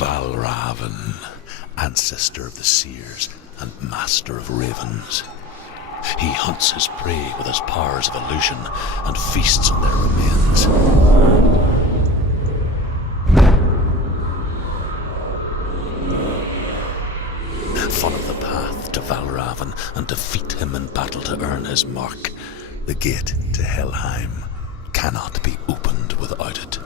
Valravyn, ancestor of the seers and master of ravens. He hunts his prey with his powers of illusion and feasts on their remains. Follow the path to Valravyn and defeat him in battle to earn his mark. The gate to Helheim cannot be opened without it.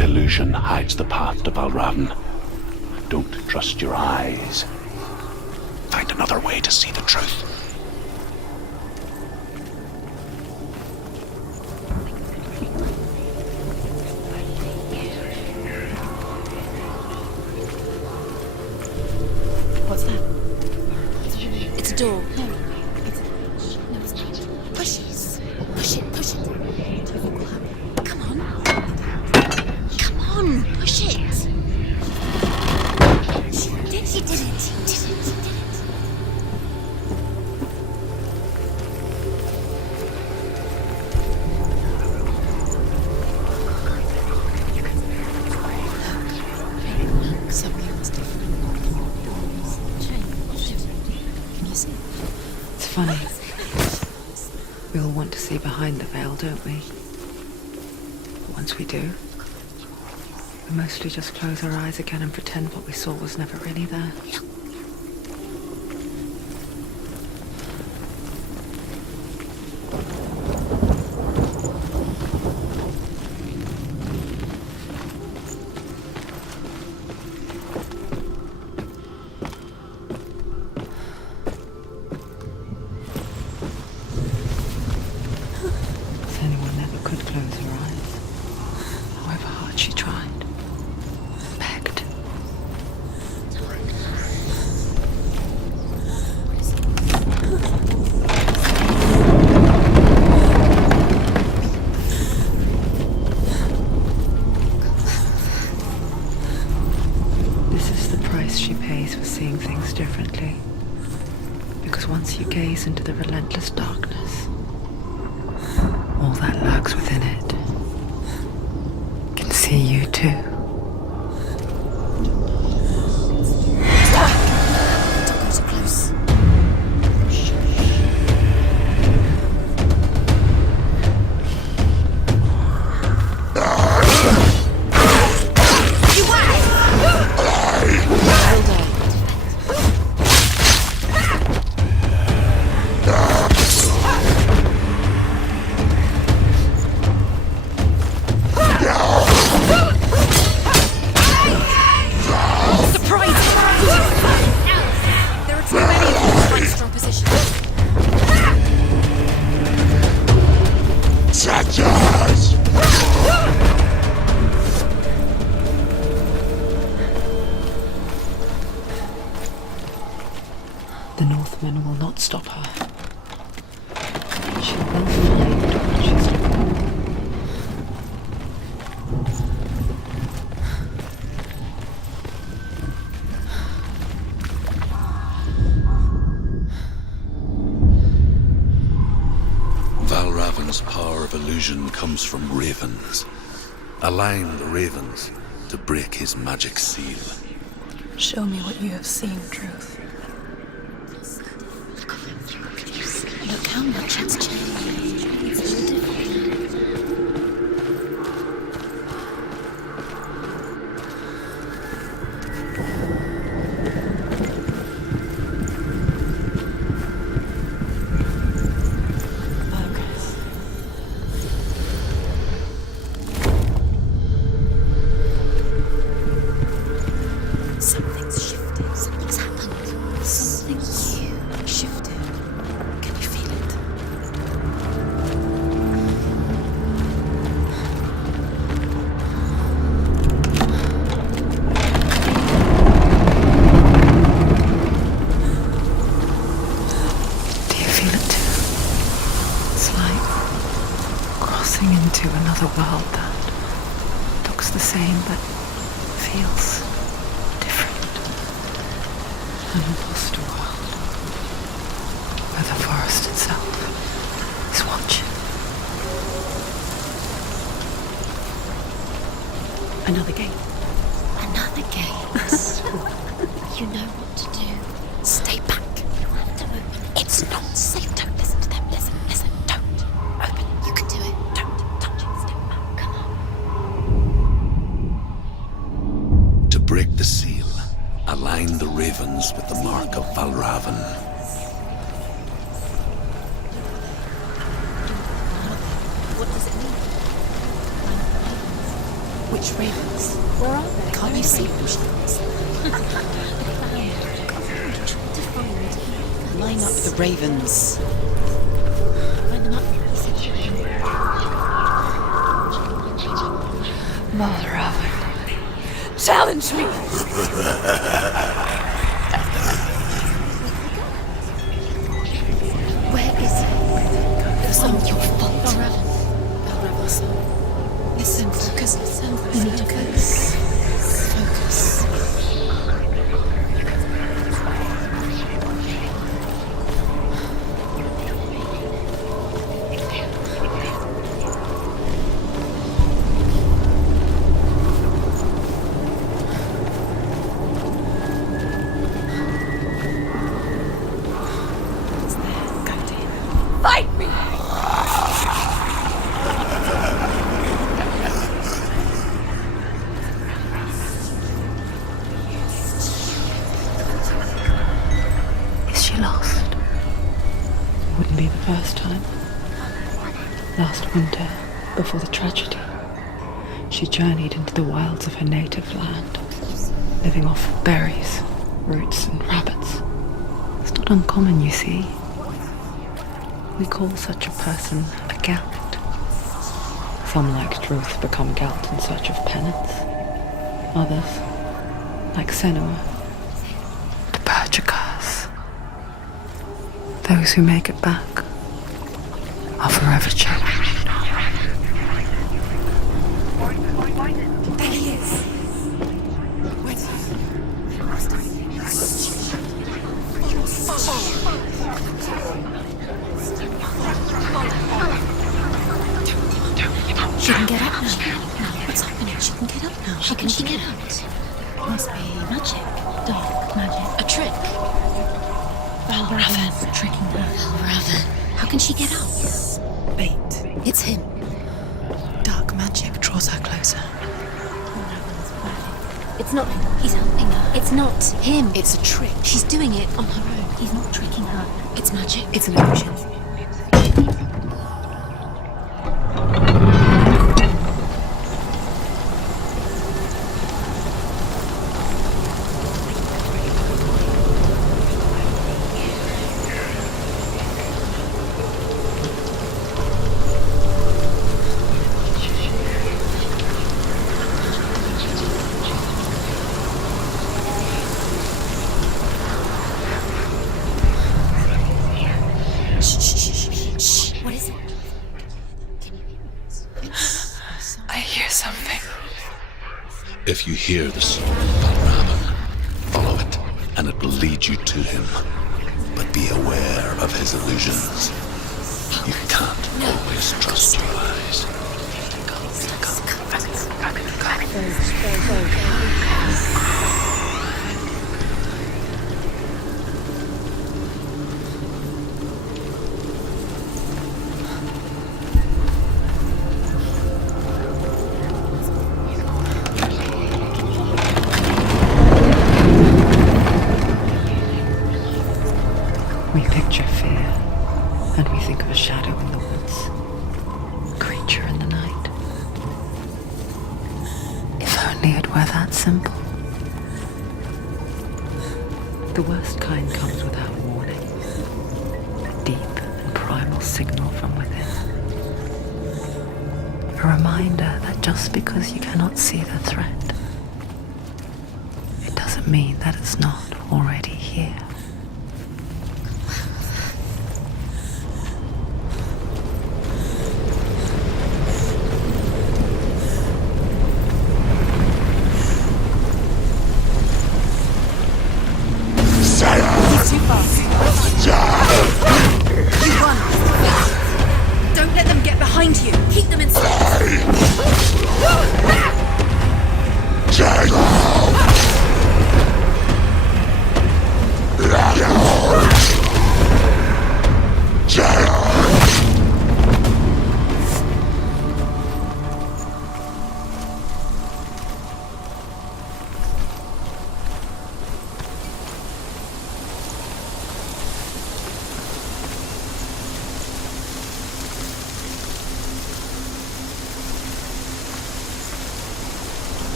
Illusion hides the path to Valravyn. Don't trust your eyes. Find another way to see the truth. What's that? It's a door. No, it's not. Push it. Push it. Push it. Come on. Come on. Push it. She did it. She did it. Something's different. Can you see? It's funny. We all want to see behind the veil, don't we? But once we do, we mostly just close our eyes again and pretend what we saw was never really there. If anyone never could close her eyes, however hard she tried. Begged. This is the price she pays for seeing things differently. Because once you gaze into the relentless darkness, all that lurks within it can see you too. Don't go too close. The Northmen will not stop her. She will find what she's looking for. Valravyn's power of illusion comes from ravens. Align the ravens to break his magic seal. Show me what you have seen, Truth. Look how much it's changed. It's so different. Focus. another world that looks the same but feels different. An lost world where the forest itself is watching. Another gate. Another gate. You know what to do. Stay back. You have to open. It's not safe. Don't listen to them. Listen. Don't. Open. You can do it. Don't touch it. Step back. Come on. To break the seal, align the ravens with the mark of Valravyn. What does it mean? Which ravens? Where are they? Can't you see them? Line up the ravens. Line them up. Valravyn, challenge me! Where is he? It's not your fault. Valravyn, son. Listen, focus. You need to focus. Focus. Fight me! Is she lost? Wouldn't be the first time. Last winter, before the tragedy, she journeyed into the wilds of her native land, living off berries, roots, and rabbits. It's not uncommon, you see. We call such a person a Gelt. Some, like Druth, become Gelt in search of penance. Others, like Senua, to purge a curse. Those who make it back are forever changed. There he is. Wait. She can get up now. What's happening? She can get up now. How can she get out? Must be magic. Dark magic. A trick. Valravyn. Tricking her. Valravyn. How can she get out? Bait. It's him. Dark magic draws her closer. It's not him. He's helping her. It's not him. It's a trick. She's doing it on her own. He's not tricking her. It's magic. It's an illusion. What is it? Can you hear it? I hear something. If you hear the soul of Valravyn, follow it, and it will lead you to him. But be aware of his illusions. You can't always trust your eyes. We picture fear, and we think of a shadow in the woods, a creature in the night. If only it were that simple. The worst kind comes without warning, a deep and primal signal from within. A reminder that just because you cannot see the threat, it doesn't mean that it's not already here. He's too fast. You won. Don't let them get behind you. Keep them in sight.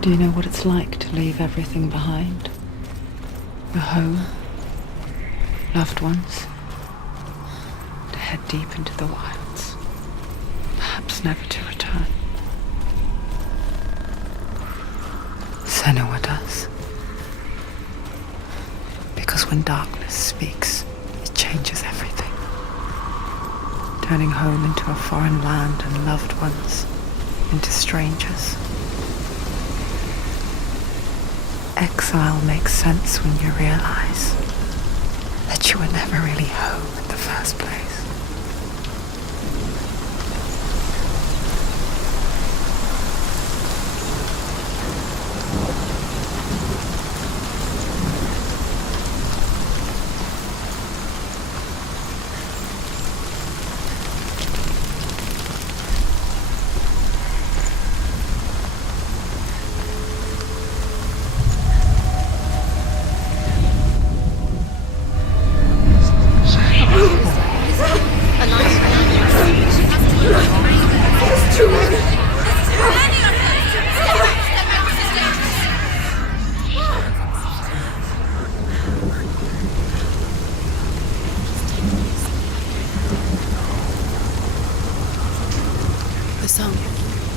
Do you know what it's like to leave everything behind? Your home, loved ones, to head deep into the wilds, perhaps never to return. Senua does. Because when darkness speaks, it changes everything, turning home into a foreign land and loved ones into strangers. Exile makes sense when you realize that you were never really home in the first place.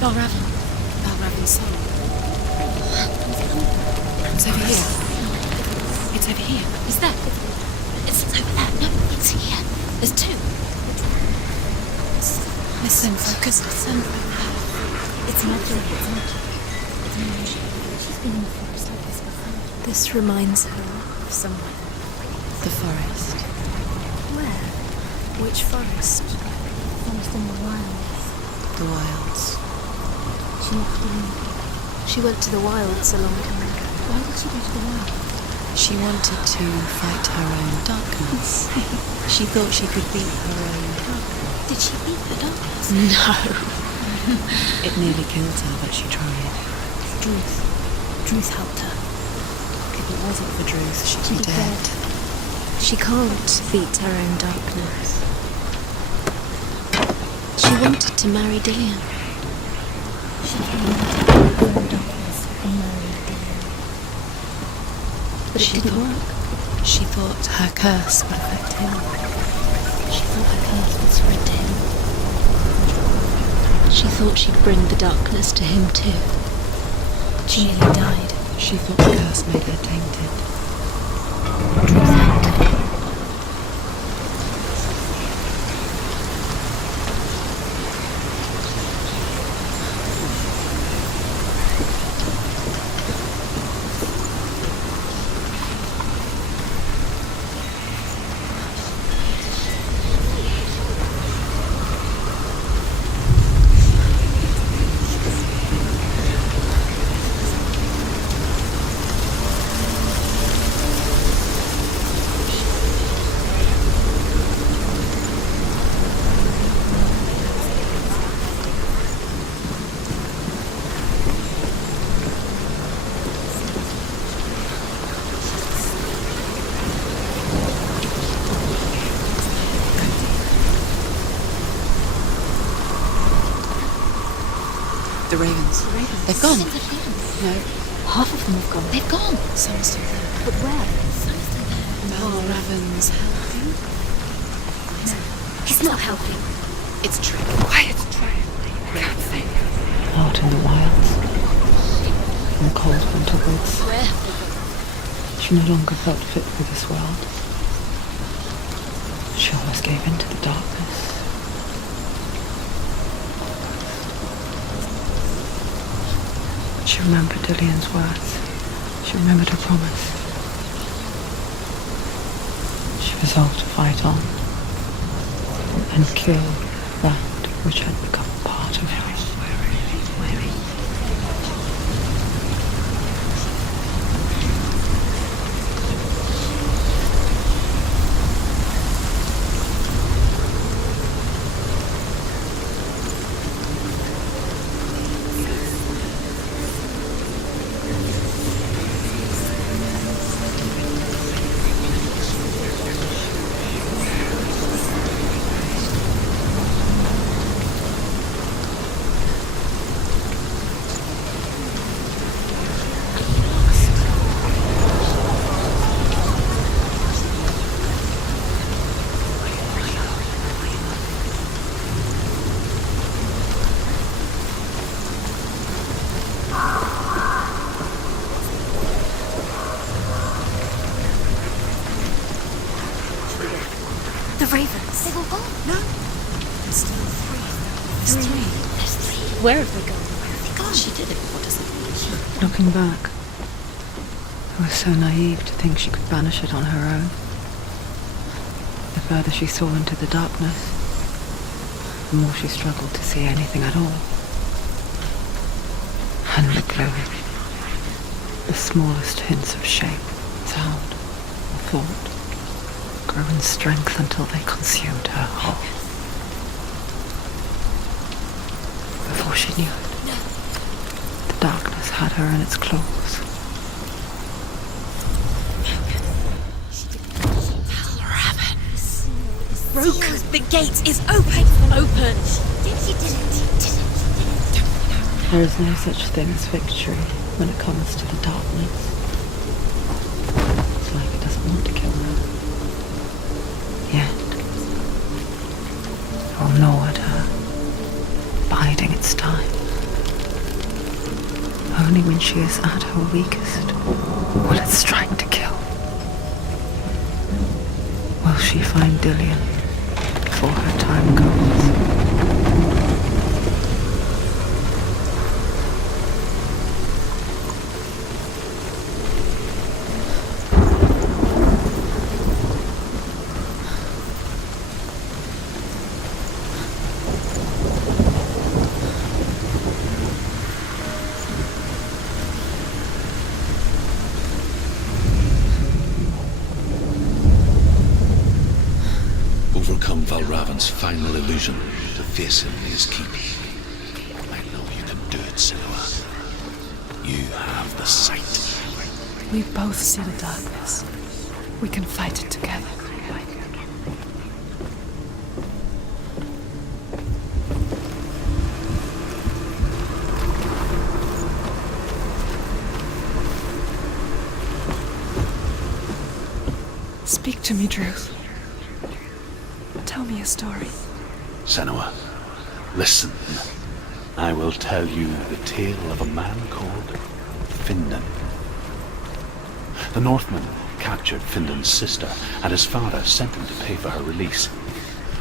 Valravyn's song. It's over here. It's over here. Is that? It's over there. No, it's here. There's two. Listen, focus, listen. It's magic. It's magic. It's an illusion. She's been in the forest like this before. This reminds her of somewhere. The forest. Where? Which forest? Forest in the wilds. The wilds. She went to the wilds a long time ago. Why did she go to the wilds? She wanted to fight her own darkness. She thought she could beat her own darkness. Did she beat the darkness? No. It nearly killed her, but she tried. Druth helped her. If it wasn't for Druth, she'd be dead. She can't beat her own darkness. She wanted to marry Dillian. She wanted to beat her own darkness and marry Dillian. But it didn't work. She thought her curse would affect him. She thought her curse would spread to him. She thought she'd bring the darkness to him too. She nearly died. She thought the curse made her tainted. Druth helped her. The ravens. They've gone. No. Half of them have gone. They've gone. Some are still there. But where? Some are still there. Valravyn's helping. No. He's not helping. It's true. Quiet. Out in the wilds, in the cold winter woods, Where have they gone? She no longer felt fit for this world. She almost gave in to the darkness. But she remembered Dillian's words. She remembered her promise. She resolved to fight on and kill that which had become part of her. The ravens. They've all gone. No. There's still three. There's three. Where have they gone? Where have they gone? She did it. What does it mean? Looking back, I was so naive to think she could banish it on her own. The further she saw into the darkness, the more she struggled to see anything at all. And the glow, the smallest hints of shape, sound, or thought, grew in strength until they consumed her whole. Before she knew it, the darkness had her in its claws. Valravyn. Broke. The gate is open. Open. You did it. There is no such thing as victory when it comes to the darkness. It's like it doesn't want to kill her. Yet, it will gnaw at her, biding its time. Only when she is at her weakest will it strike to kill. Will she find Dillian before her time goes? Overcome Valravyn's final illusion to face him in his keep. I know you can do it, Senua. You have the sight. We both see the darkness. We can fight it together. Speak to me, Druth. Tell me a story. Senua, listen. I will tell you the tale of a man called Findan. The Northmen captured Findan's sister, and his father sent him to pay for her release.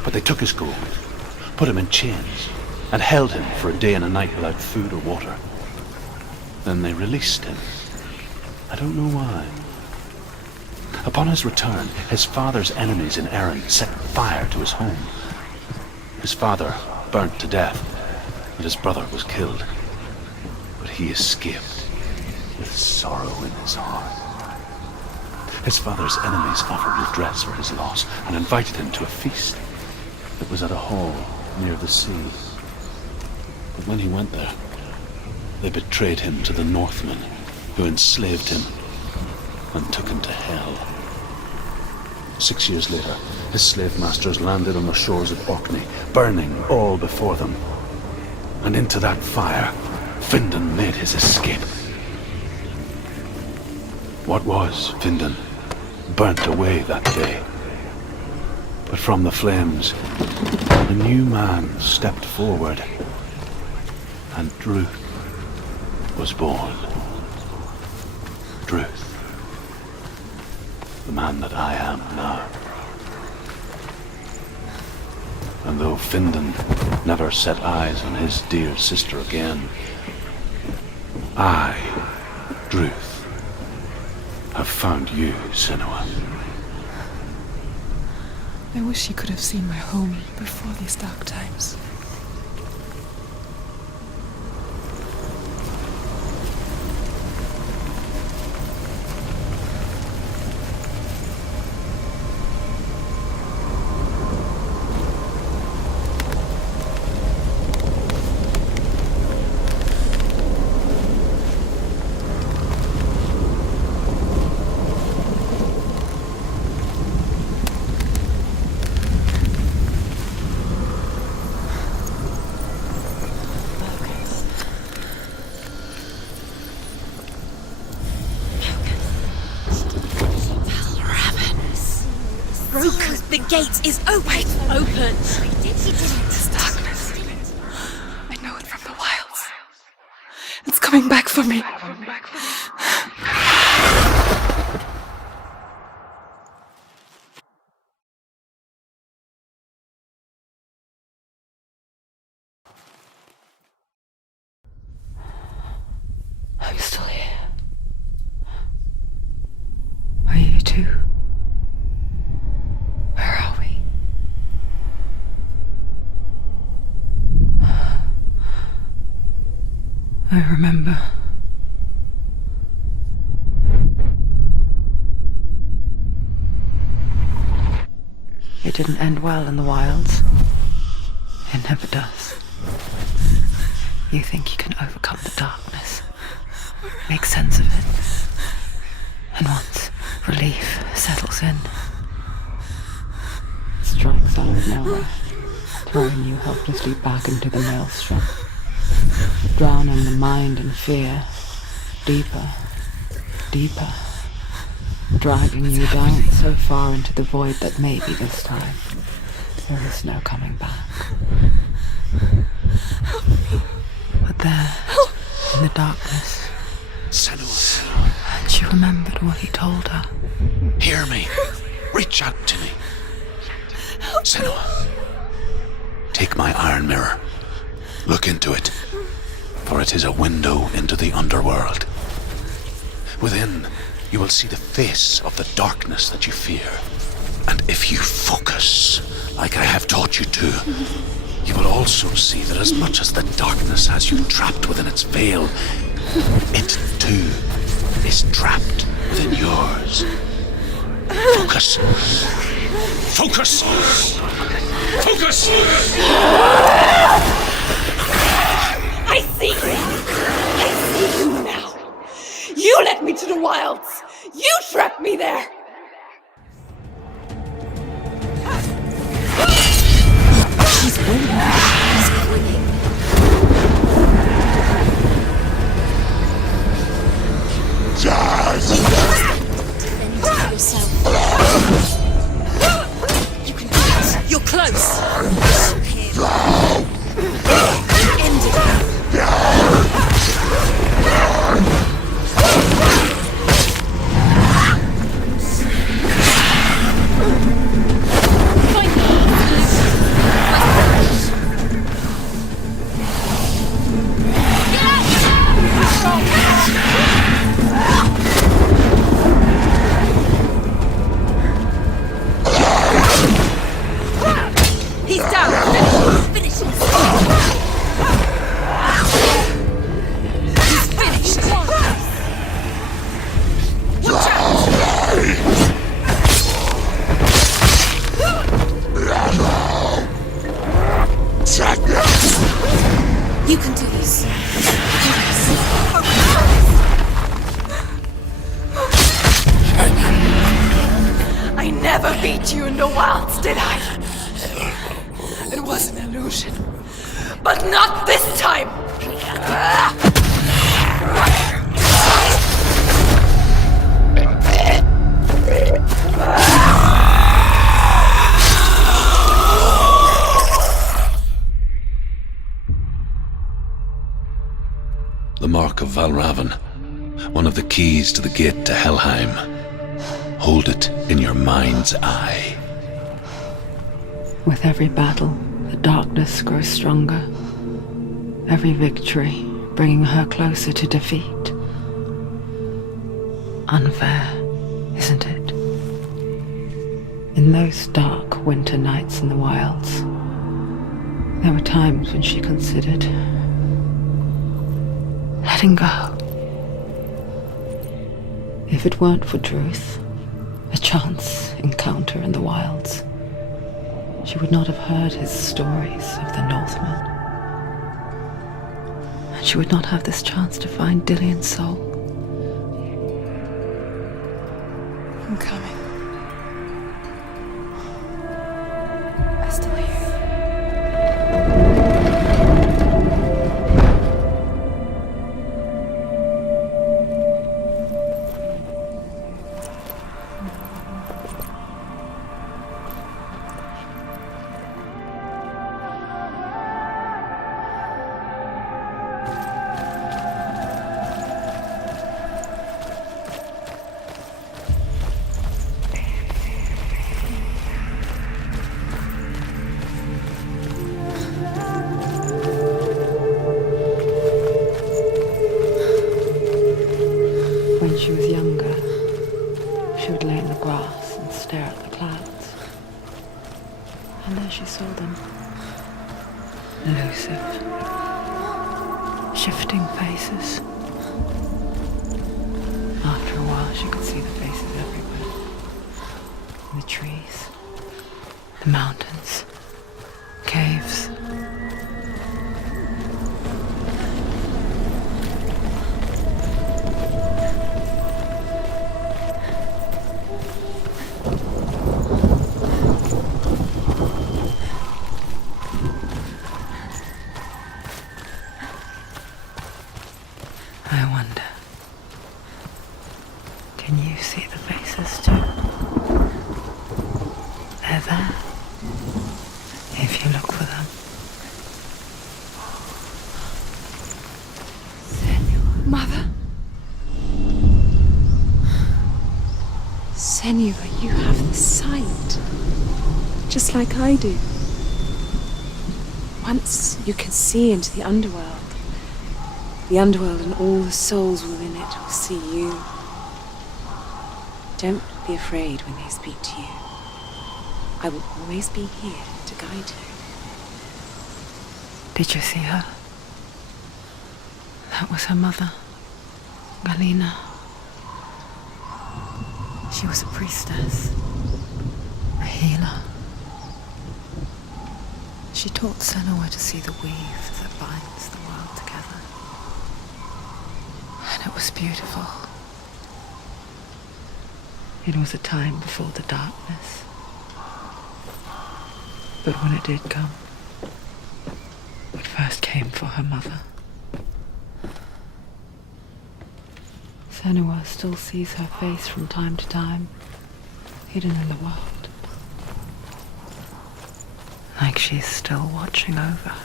But they took his gold, put him in chains, and held him for a day and a night without food or water. Then they released him. I don't know why. Upon his return, his father's enemies in Erin set fire to his home. His father burnt to death, and his brother was killed. But he escaped with sorrow in his heart. His father's enemies offered redress for his loss and invited him to a feast that was at a hall near the sea. But when he went there, they betrayed him to the Northmen, who enslaved him and took him to hell. 6 years later, his slave masters landed on the shores of Orkney, burning all before them. And into that fire, Findan made his escape. What was Findan burnt away that day. But from the flames, a new man stepped forward, and Druth was born. Druth, the man that I am now. And though Findan never set eyes on his dear sister again, I, Druth, have found you, Senua. I wish you could have seen my home before these dark times. The gate is open! Open! This darkness. I know it from the wilds. It's coming back for me. I'm still here. Are you too? Where are we? I remember. It didn't end well in the wilds. It never does. You think you can overcome the darkness, make sense of it, and once relief settles in, it strikes out of nowhere, throwing you helplessly back into the maelstrom, drowning the mind in fear, deeper, deeper, dragging you down so far into the void that maybe this time there is no coming back. But there, in the darkness, Senua, she remembered what he told her. hear me. Reach out to me. Senua, take my iron mirror. Look into it, for it is a window into the underworld. Within, you will see the face of the darkness that you fear. And if you focus, like I have taught you to, you will also see that as much as the darkness has you trapped within its veil, it too is trapped within yours. Focus. Focus! Focus! I see you! I see you now! You led me to the wilds! You trapped me there! He's winning. He's winning. Defend yourself. You can do it. You're close. End it. He's down. Finish him. He's finished. Watch out. You can do this. I never beat you in the wilds, did I? It was an illusion. But not this time! The mark of Valravyn, one of the keys to the gate to Helheim. Hold it in your mind's eye. With every battle, the darkness grows stronger. Every victory bringing her closer to defeat. Unfair, isn't it? In those dark winter nights in the wilds, there were times when she considered letting go. If it weren't for Druth, a chance encounter in the wilds, she would not have heard his stories of the Northmen. And she would not have this chance to find Dillion's soul. I'm coming. I still hear you. When she was younger, she would lay in the grass and stare at the clouds. And there she saw them. Elusive, shifting faces. After a while, she could see the faces everywhere. In the trees, the mountains, caves. I wonder, can you see the faces too? They're there, if you look for them. Mother? Senua, you have the sight. Just like I do. Once you can see into the underworld. The underworld and all the souls within it will see you. Don't be afraid when they speak to you. I will always be here to guide you. Did you see her? That was her mother, Galina. She was a priestess, a healer. She taught Senua to see the weave that binds the world together. And it was beautiful. It was a time before the darkness. But when it did come, it first came for her mother. Senua still sees her face from time to time, hidden in the world. Like she's still watching over her.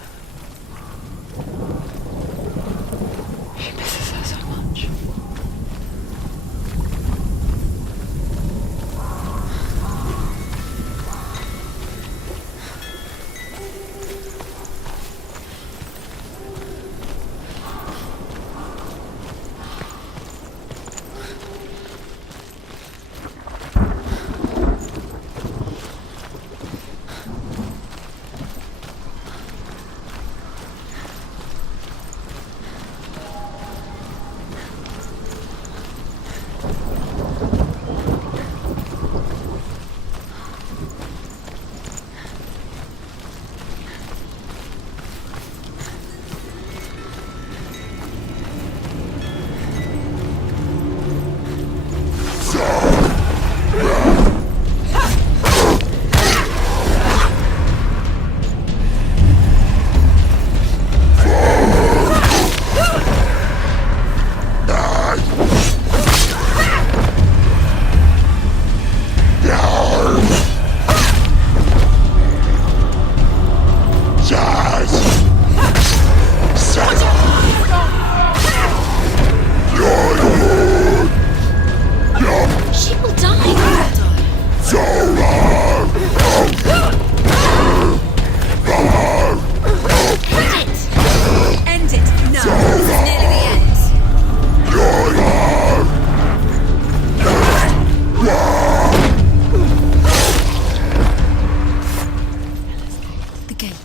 She misses her so much.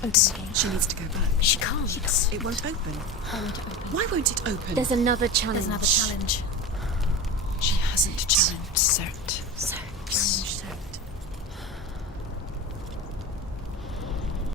She needs to go back. She can't. It won't open. Why won't it open? There's another challenge. There's another challenge.